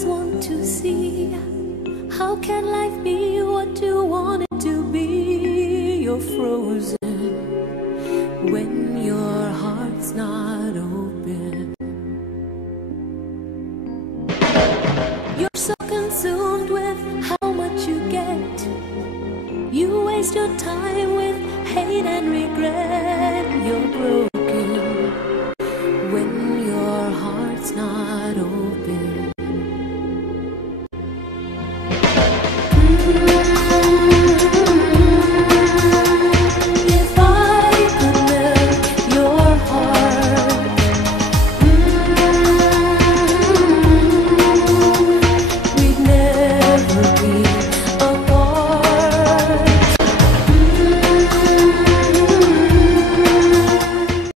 eyes want to see. How can life be what you want it to be? You're frozen when your heart's not open. You're so consumed with how much you get. You waste your time with hate and regret.